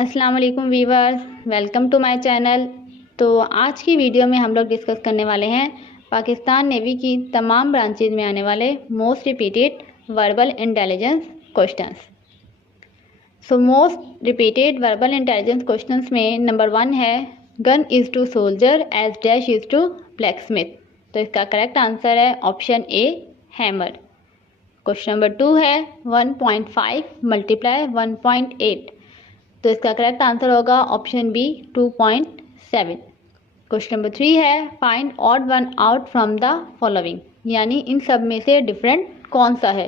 अस्सलाम वालेकुम viewers, welcome to my channel. तो आज की वीडियो में हम लोग डिस्कस करने वाले हैं पाकिस्तान नेवी की तमाम ब्रांचेज में आने वाले most repeated verbal intelligence questions. So most repeated verbal intelligence questions में नंबर 1 है gun is to soldier as dash is to blacksmith. तो इसका करेक्ट आंसर है option A hammer. Question number 2 है 1.5 मल्टीप्लाई 1.8। तो इसका करेक्ट आंसर होगा option B 2.7। Question number 3 है find odd one out from the following, यानी इन सब में से डिफरेंट कौन सा है।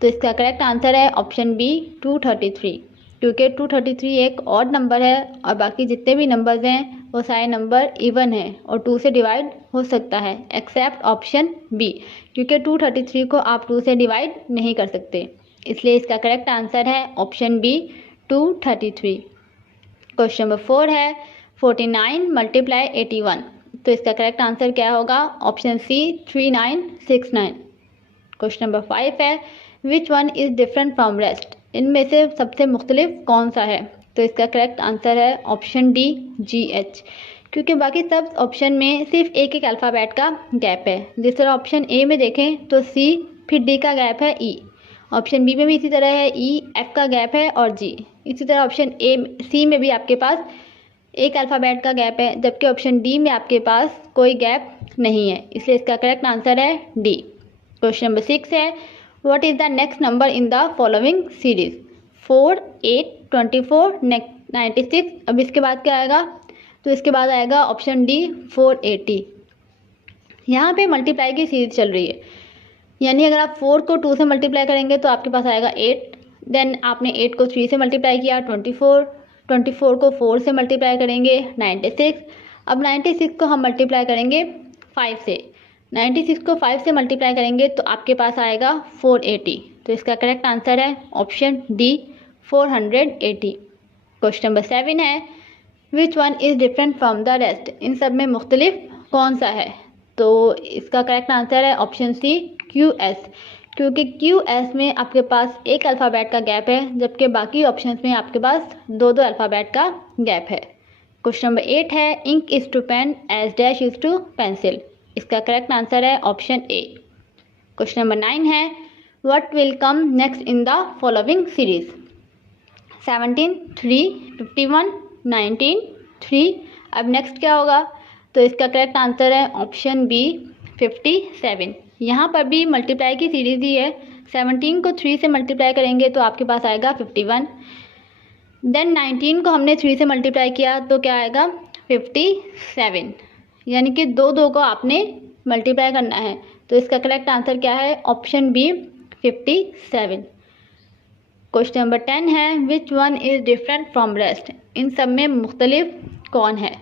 तो इसका करेक्ट आंसर है ऑप्शन बी 233, क्योंकि 233 एक ऑड नंबर है और बाकी जितने भी नंबर्स हैं वो सारे नंबर इवन हैं और 2 से डिवाइड हो सकता है एक्सेप्ट ऑप्शन बी, क्योंकि 233 को आप 2 से डिवाइड नहीं कर सकते। इसलिए इसका करेक्ट आंसर है ऑप्शन बी 233। क्वेश्चन नंबर 4 है 49 मल्टीप्लाई 81। तो इसका करेक्ट आंसर क्या होगा, ऑप्शन सी 3969। क्वेश्चन नंबर 5 है which one is different from rest, इनमें से सबसे मुख्तलिफ कौन सा है। तो इसका करेक्ट आंसर है ऑप्शन डी GH, क्योंकि बाकी सब ऑप्शन में सिर्फ एक एक अल्फ़ाबेट का गैप है। जिस तरह ऑप्शन ए में देखें तो C, फिर D का गैप है E, ऑप्शन बी में भी इसी तरह है E, F का गैप है और G। इसी तरह ऑप्शन C में भी आपके पास एक अल्फ़ाबेट का गैप है, जबकि ऑप्शन D में आपके पास कोई गैप नहीं है। इसलिए इसका करेक्ट आंसर है D। क्वेश्चन नंबर 6 है what is the next number in the following series. 4, 8, 24, 96। अब इसके बाद क्या आएगा, तो इसके बाद आएगा ऑप्शन डी 480। यहाँ पे मल्टीप्लाई की सीरीज चल रही है, यानी अगर आप 4 को 2 से मल्टीप्लाई करेंगे तो आपके पास आएगा 8, देन आपने 8 को 3 से मल्टीप्लाई किया 24, 24 को 4 से मल्टीप्लाई करेंगे 96। अब 96 को हम मल्टीप्लाई करेंगे 5 से, 96 को 5 से मल्टीप्लाई करेंगे तो आपके पास आएगा 480। तो इसका करेक्ट आंसर है ऑप्शन डी 480। क्वेश्चन नंबर 7 है which one is different from the rest, इन सब में मुख्तलिफ कौन सा है। तो इसका करेक्ट आंसर है ऑप्शन सी QS, क्योंकि QS में आपके पास एक अल्फ़ाबेट का गैप है, जबकि बाकी ऑप्शंस में आपके पास दो दो अल्फ़ाबेट का गैप है। क्वेश्चन नंबर 8 है ink is to pen as dash is to pencil. इसका करेक्ट आंसर है ऑप्शन ए। क्वेश्चन नंबर 9 है what will come next in the following series. 17, 3, 51, 19, 3। अब नेक्स्ट क्या होगा, तो इसका करेक्ट आंसर है ऑप्शन बी 57। यहाँ पर भी मल्टीप्लाई की सीरीज़ ही है। 17 को 3 से मल्टीप्लाई करेंगे तो आपके पास आएगा 51, देन 19 को हमने 3 से मल्टीप्लाई किया तो क्या आएगा 57, यानी कि दो दो को आपने मल्टीप्लाई करना है। तो इसका करेक्ट आंसर क्या है, ऑप्शन बी 57। क्वेश्चन नंबर 10 है which one is different from rest, इन सब में मुख्तलिफ कौन है।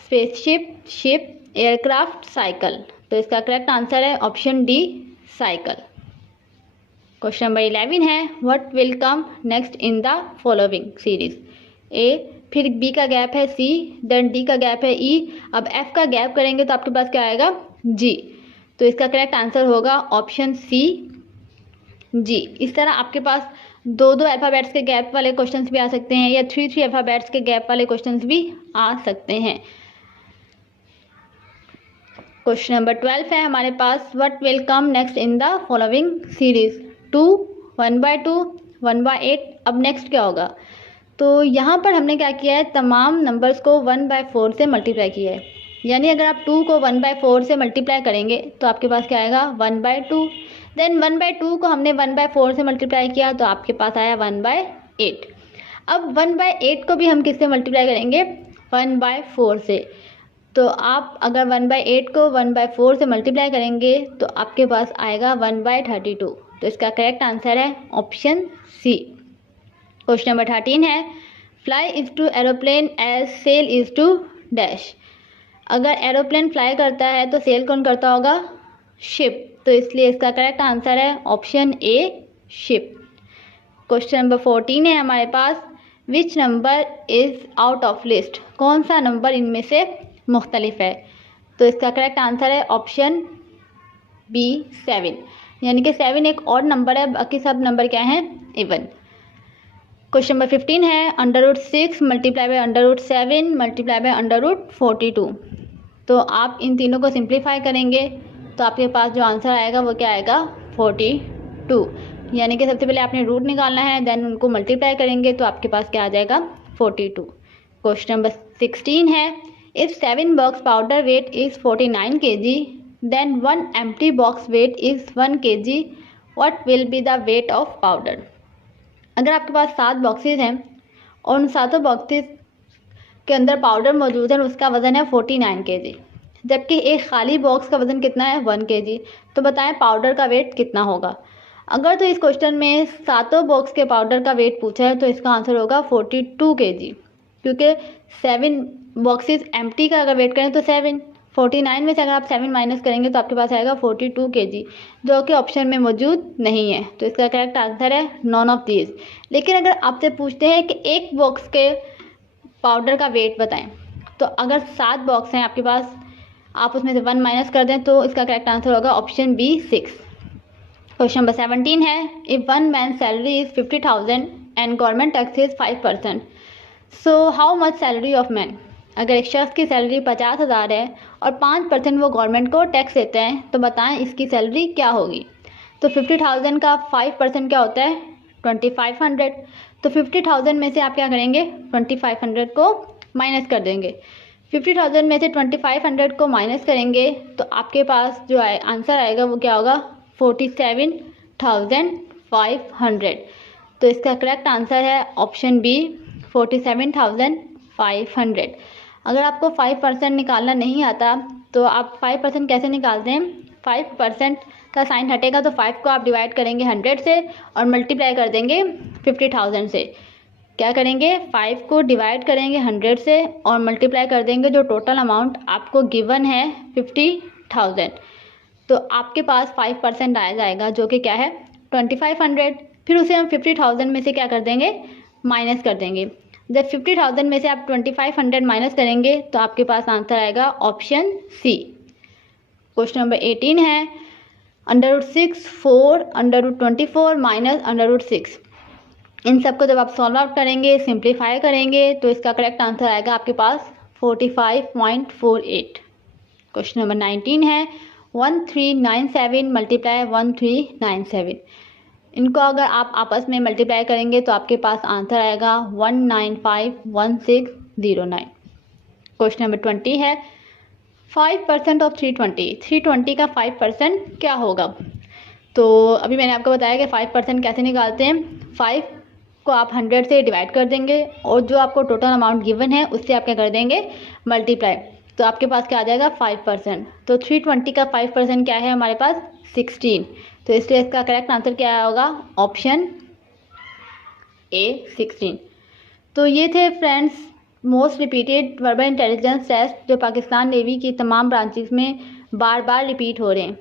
Spaceship, ship, aircraft, cycle. तो इसका करेक्ट आंसर है ऑप्शन डी साइकिल। क्वेश्चन नंबर 11 है what will come next in the following series. A, फिर बी का गैप है C, देन डी का गैप है E, अब F का गैप करेंगे तो आपके पास क्या आएगा G। तो इसका करेक्ट आंसर होगा ऑप्शन सी G। इस तरह आपके पास दो दो अल्फ़ाबेट्स के गैप वाले क्वेश्चंस भी आ सकते हैं या 3 अल्फ़ाबेट्स के गैप वाले क्वेश्चंस भी आ सकते हैं। क्वेश्चन नंबर 12 है हमारे पास what will come next in the following series. 2, 1/2, 1/8। अब नेक्स्ट क्या होगा, तो यहाँ पर हमने क्या किया है, तमाम नंबर्स को 1/4 से मल्टीप्लाई किया है। यानी अगर आप 2 को 1/4 से मल्टीप्लाई करेंगे तो आपके पास क्या आएगा 1/2, देन 1/2 को हमने 1/4 से मल्टीप्लाई किया तो आपके पास आया 1/8। अब 1/8 को भी हम किससे मल्टीप्लाई करेंगे 1/4 से। तो आप अगर 1/8 को 1/4 से मल्टीप्लाई करेंगे तो आपके पास आएगा 1/32। तो इसका करेक्ट आंसर है ऑप्शन सी। क्वेश्चन नंबर 13 है fly is to aeroplane as sail is to dash. अगर एरोप्लेन फ्लाई करता है तो सेल कौन करता होगा, शिप। तो इसलिए इसका करेक्ट आंसर है ऑप्शन ए शिप। क्वेश्चन नंबर 14 है हमारे पास which number is out of list, कौन सा नंबर इनमें से मुख्तलिफ है। तो इसका करेक्ट आंसर है ऑप्शन बी 7, यानी कि 7 एक और नंबर है, बाकी सब नंबर क्या हैं इवन। क्वेश्चन नंबर 15 है √6 मल्टीप्लाई बाय √7 मल्टीप्लाई बाय √42। तो आप इन तीनों को सिंप्लीफाई करेंगे तो आपके पास जो आंसर आएगा वो क्या आएगा 42। यानी कि सबसे पहले आपने रूट निकालना है, देन उनको मल्टीप्लाई करेंगे तो आपके पास क्या आ जाएगा 42। क्वेश्चन नंबर 16 है if 7 box powder weight is 49 kg then 1 empty box weight is 1 kg what will be the weight of powder. अगर आपके पास 7 बॉक्सेस हैं और उन 7 बॉक्सेस के अंदर पाउडर मौजूद है, उसका वज़न है 49 kg, जबकि एक खाली बॉक्स का वज़न कितना है 1 kg। तो बताएं पाउडर का वेट कितना होगा। अगर तो इस क्वेश्चन में 7 बॉक्स के पाउडर का वेट पूछा है तो इसका आंसर होगा 42 kg, क्योंकि 7 बॉक्सेस एम्प्टी का अगर वेट करें तो 7, 49 में से अगर आप 7 माइनस करेंगे तो आपके पास आएगा 42 kg, जो कि ऑप्शन में मौजूद नहीं है। तो इसका करेक्ट आंसर है नॉन ऑफ दीज। लेकिन अगर आपसे पूछते हैं कि एक बॉक्स के पाउडर का वेट बताएं, तो अगर 7 बॉक्स हैं आपके पास, आप उसमें से 1 माइनस कर दें तो इसका करेक्ट आंसर होगा ऑप्शन बी 6। क्वेश्चन नंबर 17 है if one man salary is 50,000 and government tax is 5%, so how much salary of man. अगर एक शख्स की सैलरी 50,000 है और 5% वो गवर्नमेंट को टैक्स देते हैं, तो बताएं इसकी सैलरी क्या होगी। तो 50,000 का 5% क्या होता है 2500। तो 50,000 में से आप क्या करेंगे 2500 को माइनस कर देंगे। 50,000 में से 2500 को माइनस करेंगे तो आपके पास जो आंसर आएगा वो क्या होगा 47,500। तो इसका करेक्ट आंसर है ऑप्शन बी 47,500। अगर आपको 5% निकालना नहीं आता तो आप 5% कैसे निकालते हैं, 5% का साइन हटेगा तो 5 को आप डिवाइड करेंगे 100 से और मल्टीप्लाई कर देंगे 50,000 से। क्या करेंगे 5 को डिवाइड करेंगे 100 से और मल्टीप्लाई कर देंगे जो टोटल अमाउंट आपको गिवन है 50,000। तो आपके पास 5% आ जाएगा जो कि क्या है 2500। फिर उसे हम 50,000 में से क्या कर देंगे माइनस कर देंगे। जब 50,000 में से आप 2500 माइनस करेंगे तो आपके पास आंसर आएगा ऑप्शन सी। क्वेश्चन नंबर 18 है √6 4 √24 माइनस √6। इन सबको जब आप सॉल्व आउट करेंगे सिंप्लीफाई करेंगे तो इसका करेक्ट आंसर आएगा आपके पास 45.48। क्वेश्चन नंबर 19 है 1397 मल्टीप्लाई 1397। इनको अगर आप आपस में मल्टीप्लाई करेंगे तो आपके पास आंसर आएगा 1951609। क्वेश्चन नंबर 20 है 5% ऑफ 320। 320 का 5% क्या होगा। तो अभी मैंने आपको बताया कि 5% कैसे निकालते हैं। 5 को आप 100 से डिवाइड कर देंगे और जो आपको टोटल अमाउंट गिवन है उससे आप क्या कर देंगे मल्टीप्लाई, तो आपके पास क्या आ जाएगा 5%। तो 320 का 5% क्या है हमारे पास 16। तो इसलिए इसका करेक्ट आंसर क्या होगा ऑप्शन ए 16। तो ये थे friends most repeated verbal intelligence test जो पाकिस्तान नेवी की तमाम ब्रांचेस में बार बार रिपीट हो रहे हैं।